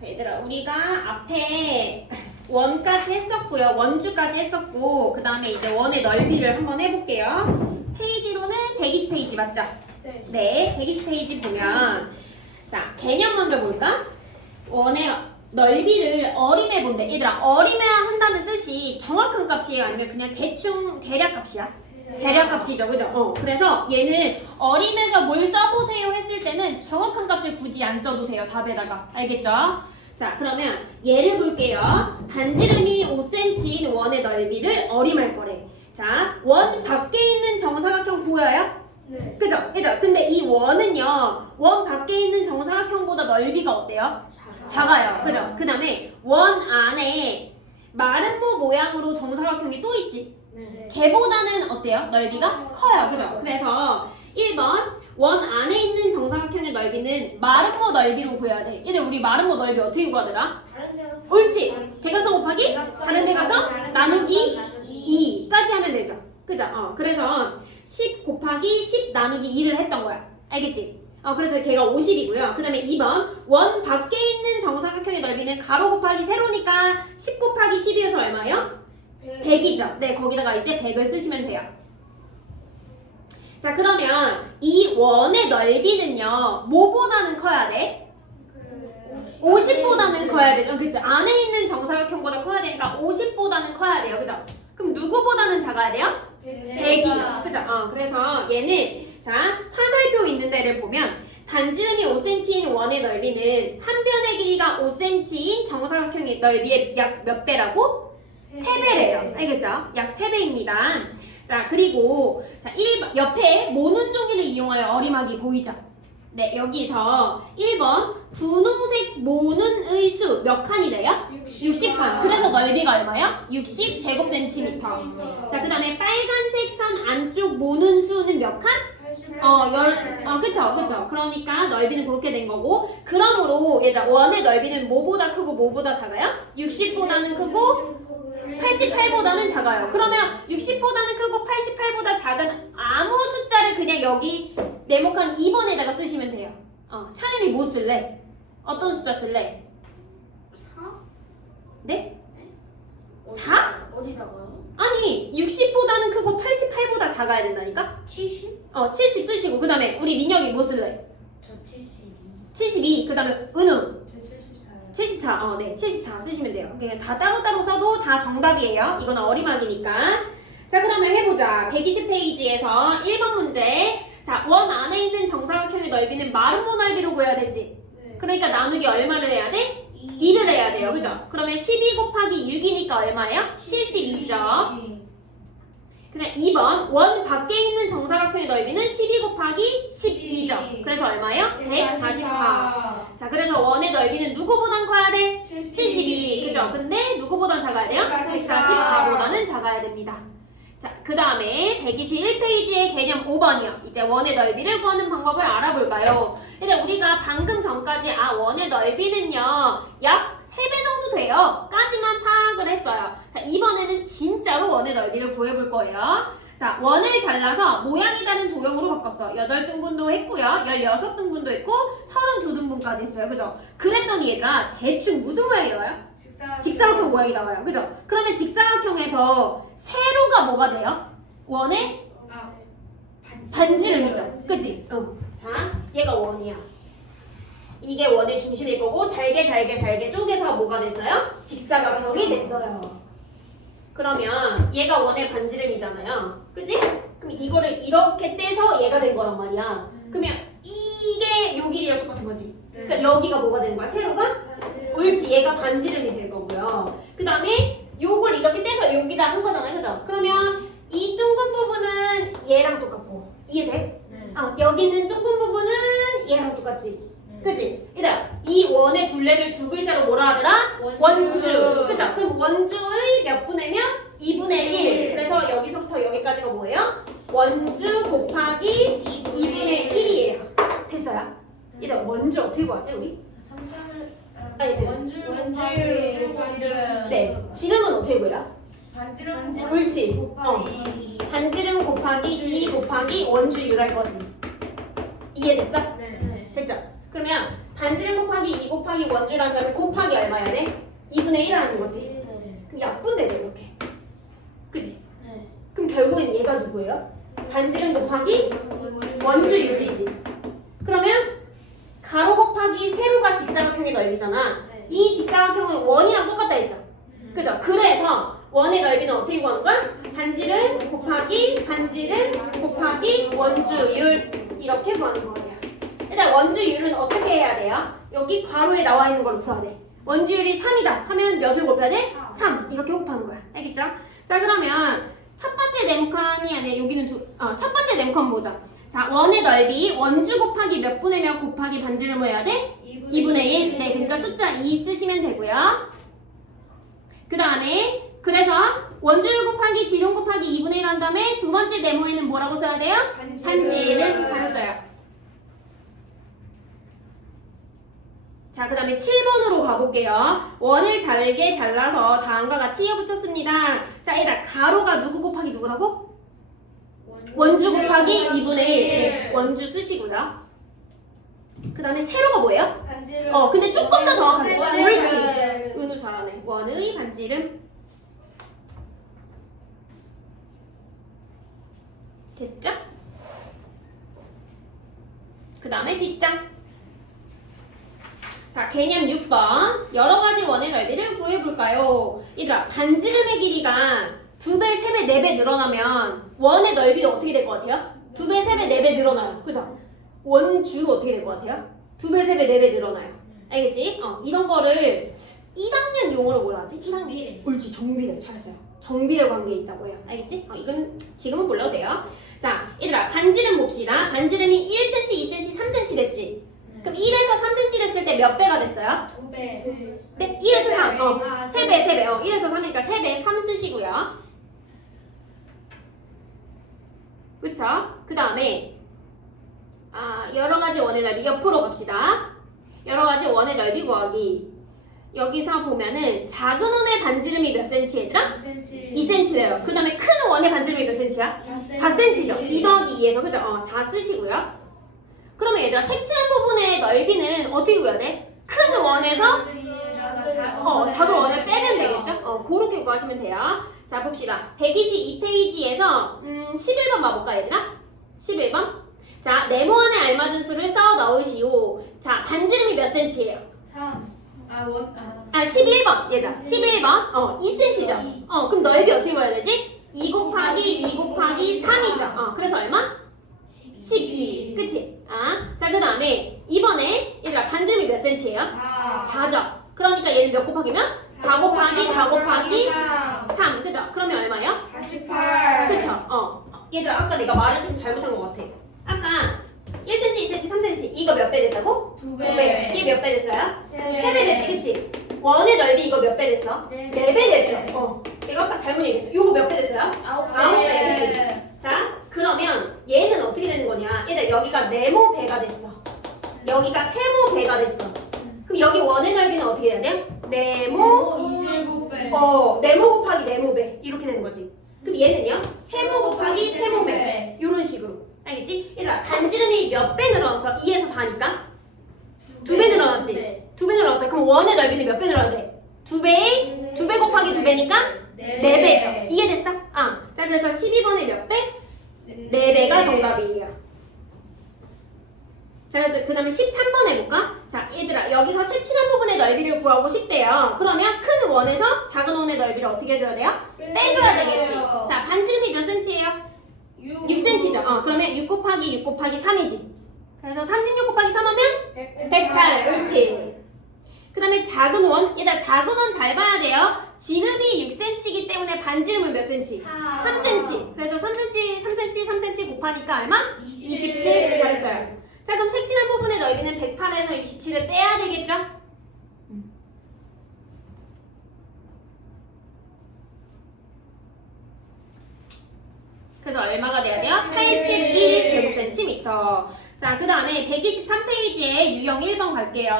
자, 얘들아, 우리가 앞에 원까지 했었고요. 원주까지 했었고, 그 다음에 이제 원의 넓이를 한번 해볼게요. 페이지로는 120페이지 맞죠? 네. 네, 120페이지 보면, 자, 개념 먼저 볼까? 원의 넓이를 어림해 본대. 얘들아, 어림해야 한다는 뜻이 정확한 값이에요? 아니면 그냥 대충 대략 값이야? 대략 값이죠, 그죠? 그래서 얘는 어림해서 뭘 써보세요 했을 때는 정확한 값을 굳이 안 써도 돼요, 답에다가. 알겠죠? 자, 그러면 예를 볼게요. 반지름이 5cm인 원의 넓이를 어림할 거래. 자, 원 밖에 있는 정사각형 보여요? 네. 그죠? 그죠? 근데 이 원은요, 원 밖에 있는 정사각형보다 넓이가 어때요? 작아요. 그죠? 그 다음에 원 안에 마름모 모양으로 정사각형이 또 있지? 네. 걔보다는 어때요? 넓이가 커요. 그죠? 그래서 1번 원 안에 있는 정사각형의 넓이는 마름모 넓이로 구해야 돼. 얘들 우리 마름모 넓이 어떻게 구하더라? 다른 데가서 옳지! 대각선 곱하기 다른 대각선 나누기 2까지 하면 되죠. 그죠? 그래서 10 곱하기 10 나누기 2를 했던 거야. 알겠지? 그래서 걔가 50이고요. 그 다음에 2번 원 밖에 있는 정사각형의 넓이는 가로 곱하기 세로니까 10 곱하기 10이어서 얼마예요? 100이죠. 네, 거기다가 이제 100을 쓰시면 돼요. 자, 그러면 이 원의 넓이는요, 뭐보다는 커야 돼? 50보다는 커야 되죠. 그치? 안에 있는 정사각형보다 커야 되니까 50보다는 커야 돼요. 그죠? 그럼 누구보다는 작아야 돼요? 100이요. 그죠? 그래서 얘는, 자, 화살표 있는 데를 보면, 반지름이 5cm인 원의 넓이는 한 변의 길이가 5cm인 정사각형의 넓이의 약 몇 배라고? 3배래요. 알겠죠? 약 3배입니다. 자, 그리고 자, 옆에 모는 종이를 이용하여 어림하기 보이죠? 네, 여기서 1번 분홍색 모는의 수 몇 칸이래요? 60칸. 그래서 넓이가 얼마요? 60 제곱센티미터. 자, 그 다음에 빨간색 선 안쪽 모는 수는 몇 칸? 그쵸. 그러니까 넓이는 그렇게 된 거고, 그러므로 얘들아, 원의 넓이는 뭐보다 크고 뭐보다 작아요? 60보다는 크고 88보다는 작아요. 그러면 60보다는 크고 88보다 작은 아무 숫자를 그냥 여기 네모칸 2번에다가 쓰시면 돼요. 차라리 뭐 쓸래? 어떤 숫자 쓸래? 4? 네? 4? 어디다가요? 아니, 60보다는 크고 88보다 작아야 된다니까? 70? 70 쓰시고, 그 다음에 우리 민혁이 뭐 쓸래? 저 72. 72, 그 다음에 은우 저 74요. 74, 네, 74 쓰시면 돼요. 그냥 다 따로따로 써도 다 정답이에요. 이거는 어림하기니까. 자, 그러면 해보자. 120페이지에서 1번 문제. 자, 원 안에 있는 정사각형의 넓이는 마름모 넓이로 구해야 되지. 네. 그러니까 나누기 얼마를 해야 돼? 2를 해야 돼요. 그죠? 그러면 12 곱하기 6이니까 얼마예요? 72죠. 그 다음 2번 원 밖에 있는 정사각형의 넓이는 12 곱하기 12죠. 그래서 얼마예요? 144. 자, 그래서 원의 넓이는 누구보단 커야 돼? 72. 그죠? 근데 누구보단 작아야 돼요? 144보다는 작아야 됩니다. 자, 그 다음에 121페이지의 개념 5번이요. 이제 원의 넓이를 구하는 방법을 알아볼까요? 근데 우리가 방금 전까지 원의 넓이는요, 약 3배 정도 돼요. 까지만 파악을 했어요. 자, 이번에는 진짜로 원의 넓이를 구해볼 거예요. 자, 원을 잘라서 모양이 다른 도형으로 바꿨어. 8등분도 했고요. 16등분도 했고 32등분까지 했어요. 그죠? 그랬더니 얘들아, 대충 무슨 모양이 나와요? 직사각형 모양이 나와요. 그죠? 그러면 직사각형에서 세로가 뭐가 돼요? 원의 반지름이죠. 그치? 자, 얘가 원이야. 이게 원의 중심일 거고 잘게 쪼개서 뭐가 됐어요? 직사각형이 됐어요. 그러면 얘가 원의 반지름이잖아요. 그치? 그럼 이거를 이렇게 떼서 얘가 된 거란 말이야. 그러면 이게 요 길이랑 똑같은 거지. 그러니까 여기가 뭐가 되는 거야? 세로가? 옳지. 얘가 반지름이 될 거고요. 그 다음에 요걸 이렇게 떼서 여기다 한 거잖아요. 그죠? 그러면 이 둥근 부분은 얘랑 똑같고. 이해돼? 네. 여기 있는 둥근 부분은 얘랑 똑같지. 그치? 얘들아, 이 원의 둘레를 두 글자로 뭐라 하더라? 원주. 그죠? 그럼 원주의 몇 분의면? 2분의 1. 그래서 여기서부터 여기까지가 뭐예요? 원주 곱하기 2분의 1이에요. 됐어요? 얘들아, 원주 어떻게 구하지, 우리? 아니, 원주 지름. 네. 지름은 어떻게 구해요? 반지름 옳지. 곱하기 반지름 곱하기 2 곱하기 원주율 할 거지. 이해됐어? 네. 됐죠? 그러면 반지름 곱하기 2 곱하기 원주라는 다음에 곱하기 얼마야 돼? 2분의 1 하는 거지. 그럼 약분되죠 이렇게. 그지? 그럼 결국엔 얘가 누구예요? 반지름 곱하기 원주율이지. 그러면 가로 곱하기 세로가 직사각형의 넓이잖아. 이 직사각형은 원이랑 똑같다 했죠? 그죠? 그래서 원의 넓이는 어떻게 구하는 거야? 반지름 곱하기 반지름 곱하기 원주율 이렇게 구하는 거예요. 일단 원주율은 어떻게 해야 돼요? 여기 괄호에 나와 있는 걸 풀어야 돼. 원주율이 3이다 하면 몇을 곱해야 돼? 3 이렇게 곱하는 거야. 알겠죠? 자 그러면 첫 번째 네모칸이 아니라 여기는 첫 번째 네모칸 보자. 자 원의 넓이 원주 곱하기 몇 분의 몇 곱하기 반지름을 해야 돼? 2분의 1. 네, 그러니까 숫자 2 쓰시면 되고요. 그 다음에 그래서 원주율 곱하기 지름 곱하기 2분의 1 한 다음에 두 번째 네모에는 뭐라고 써야 돼요? 반지름 잘했어요. 자, 그 다음에 7번으로 가볼게요. 원을 잘게 잘라서 다음과 같이 이어붙였습니다. 자, 일단 가로가 누구 곱하기 누구라고? 원주 곱하기 2분의 1. 네, 원주 쓰시고요. 그 다음에 세로가 뭐예요? 근데 조금 더 정확하게. 옳지. 은우 잘하네. 원의 반지름. 됐죠? 그 다음에 뒷장. 자, 개념 6번. 여러 가지 원의 넓이를 구해볼까요? 얘들아, 반지름의 길이가 2배, 3배, 4배 늘어나면 원의 넓이도 어떻게 될 것 같아요? 2배, 3배, 4배 늘어나요. 그죠? 원주 어떻게 될 것 같아요? 2배, 3배, 4배 늘어나요. 알겠지? 이런 거를 1학년 용어로 뭐라 하지? 1학년. 옳지, 정비례. 잘했어요. 정비례 관계에 있다고 해요. 알겠지? 이건 지금은 몰라도 돼요. 자, 얘들아, 반지름 봅시다. 반지름이 1cm, 2cm, 3cm 됐지? 그럼 1에서 3cm 됐을 때 몇 배가 됐어요? 2배. 네, 1에서 3. 3배, 3배. 1에서 3이니까 3배, 3 쓰시고요. 그쵸? 그 다음에 여러 가지 원의 넓이 옆으로 갑시다. 여러 가지 원의 넓이 구하기. 여기서 보면은 작은 원의 반지름이 몇 cm 얘들아? 2cm래요. 그 다음에 큰 원의 반지름이 몇 cm야? 4cm죠. 2 더하기 2에서 그죠? 4 쓰시고요. 그러면 얘들아 색칠한 부분의 넓이는 어떻게 구해야 돼? 큰 원에서 작은 원을 빼면 되겠죠? 그렇게 구하시면 돼요. 자 봅시다. 122페이지에서 11번 봐볼까 얘들아? 11번. 자 네모안에 알맞은 수를 써 넣으시오. 자 반지름이 몇 cm예요? 11번 얘들아. 11번 2cm죠? 그럼 넓이 어떻게 구해야 되지? 2 곱하기 2 곱하기 3이죠? 그래서 얼마? 12. 그치? 자 그 다음에 이번에 얘들아 반지름이 몇 cm예요? 4죠? 그러니까 얘는 몇 곱하기면? 4 곱하기 4 곱하기 3 그죠? 그러면 얼마예요? 48. 그쵸? 얘들아 아까 내가 말을 좀 잘못한 것 같아. 아까 1cm, 2cm, 3cm 이거 몇 배 됐다고? 2배. 이게 몇 배 됐어요? 3배. 3배 됐지 그치? 원의 넓이 이거 몇 배 됐어? 4배 됐죠? 내가 아까 잘못 얘기했어. 이거 몇 배 됐어요? 9배 그치? 자 그러면 얘는 어떻게 되는 거냐? 얘들 여기가 네모 배가 됐어. 여기가 세모 배가 됐어. 그럼 여기 원의 넓이는 어떻게 해야 돼요? 네모 27배. 네모 곱하기 네모 배 이렇게 되는 거지. 그럼 얘는요? 세모 곱하기 세모 배 이런 식으로. 알겠지? 얘들아 반지름이 몇 배 늘어났어? 2에서 4니까? 2배 늘어났지? 2배 늘어났어. 그럼 원의 넓이는 몇 배 늘어나야 돼? 2배? 2배 곱하기 2배니까? 4배죠. 이해됐어? 자 그래서 12번에 몇 배? 4배가 정답이에요. 자, 그 다음에 13번 해볼까? 자, 얘들아, 여기서 색칠한 부분의 넓이를 구하고 싶대요. 그러면 큰 원에서 작은 원의 넓이를 어떻게 해줘야 돼요? 빼줘야 되겠지. 자, 반지름이 몇 cm예요? 6cm죠. 그러면 6 곱하기 6 곱하기 3이지. 그래서 36 곱하기 3 하면 108. 옳지. 그 다음에 작은 원. 얘들아, 작은 원 잘 봐야 돼요. 지름이 6cm이기 때문에 반지름은 몇 cm? 3cm. 그래서 3cm, 3cm, 3cm 곱하니까 얼마? 27. 잘했어요. 자 그럼 색칠한 부분의 넓이는 108에서 27을 빼야 되겠죠? 그래서 얼마가 돼야 돼요? 81제곱센티미터. 자 그 다음에 123페이지에 유형 1번 갈게요.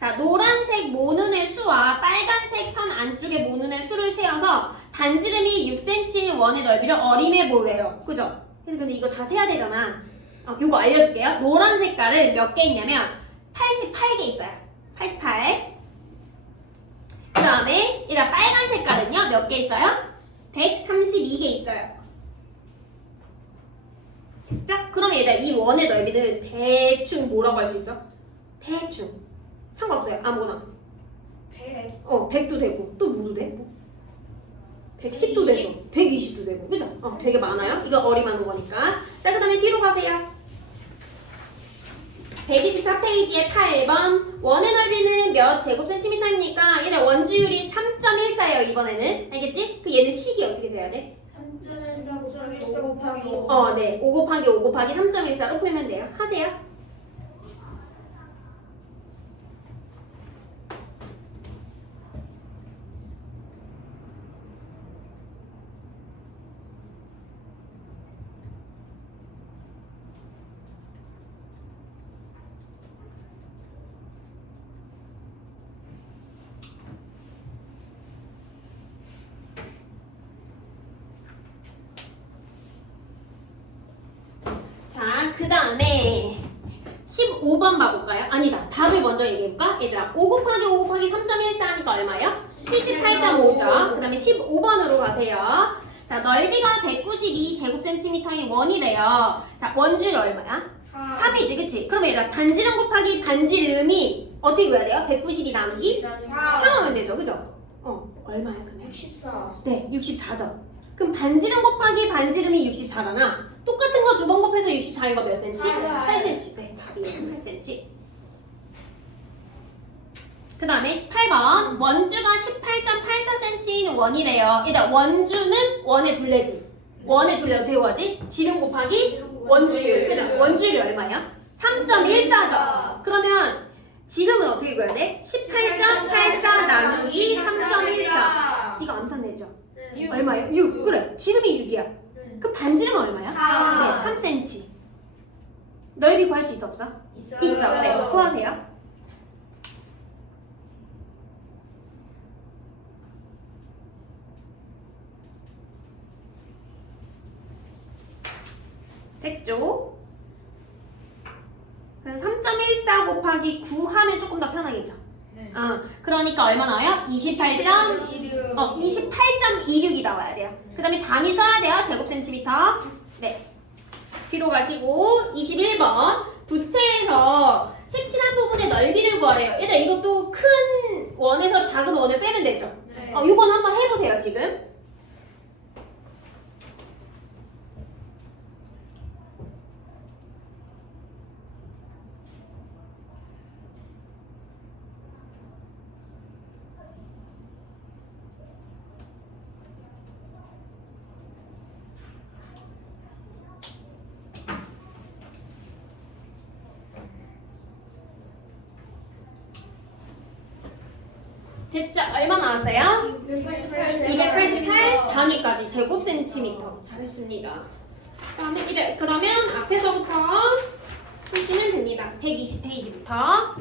자 노란색 모눈의 수와 빨간색 선 안쪽의 모눈의 수를 세어서 반지름이 6cm인 원의 넓이를 어림해 보래요. 그죠? 근데 이거 다 세야 되잖아. 요거 알려줄게요. 노란 색깔은 몇 개 있냐면 88개 있어요. 88. 그 다음에 얘가 빨간 색깔은요 몇 개 있어요? 132개 있어요. 자, 그러면 얘들아 이 원의 넓이는 대충 뭐라고 할 수 있어? 대충 상관없어요. 아무거나. 100도 되고 또 뭐도 돼? 110도 되죠. 120도 되고 그죠? 되게 많아요. 이거 어림하는 거니까. 자, 그 다음에 뒤로 가세요. 124페이지에 8번 원의 넓이는 몇 제곱센티미터입니까? 얘네 원주율이 3.14예요 이번에는. 알겠지? 그 얘는 식이 어떻게 돼야 돼? 3.14 곱하기 5. 네. 5 곱하기 5 곱하기 3.14로 풀면 돼요. 하세요. 자, 그 다음에 15번 봐볼까요? 아니다. 답을 먼저 얘기해볼까? 얘들아 5 곱하기 5 곱하기 3.14 하니까 얼마요? 78.5죠. 그 다음에 15번으로 가세요. 자, 넓이가 192 제곱센티미터인 원이래요. 자, 원주율 얼마야? 3이지, 그치? 그럼 얘들아 반지름 곱하기 반지름이 어떻게 구해야 돼요? 192 나누기 3 하면 되죠, 그죠? 얼마야 그러면? 64. 네, 64죠. 그럼 반지름 곱하기 반지름이 64잖아. 똑같은 거 두 번 곱해서 64인 거 몇 센치? 8cm. 네, 답이에요. 8cm. 그 다음에 18번. 원주가 18.84cm인 원이래요. 일단 원주는 원의 둘레지. 원의 둘레 어떻게 구하지? 지름 곱하기 원주율. 그죠? 원주율이 얼마야? 3.14죠. 그러면 지름은 어떻게 구해야 돼? 18.84 나누기 3.14. 이거 암산되죠? 얼마예요? 6. 그래. 지름이 6이야. 그럼 반지름은 얼마야? 4. 네, 3cm. 넓이 구할 수 있어 없어? 있죠. 네, 구하세요. 됐죠? 그래서 3.14 곱하기 9 하면 조금 더 편하겠죠? 네. 그러니까 얼마 나와요? 28.26이 나와야 돼요. 그 다음에 단위 써야 돼요. 제곱센티미터. 네. 뒤로 가시고 21번. 부채에서 색칠한 부분의 넓이를 구하래요. 얘들아 이것도 큰 원에서 작은 원을 빼면 되죠? 네. 이건 한번 해보세요 지금. 됐죠? 얼마 나왔어요? 288 단위까지 제곱센티미터. 잘했습니다. 그러면 앞에서부터 푸시면 됩니다. 120페이지부터.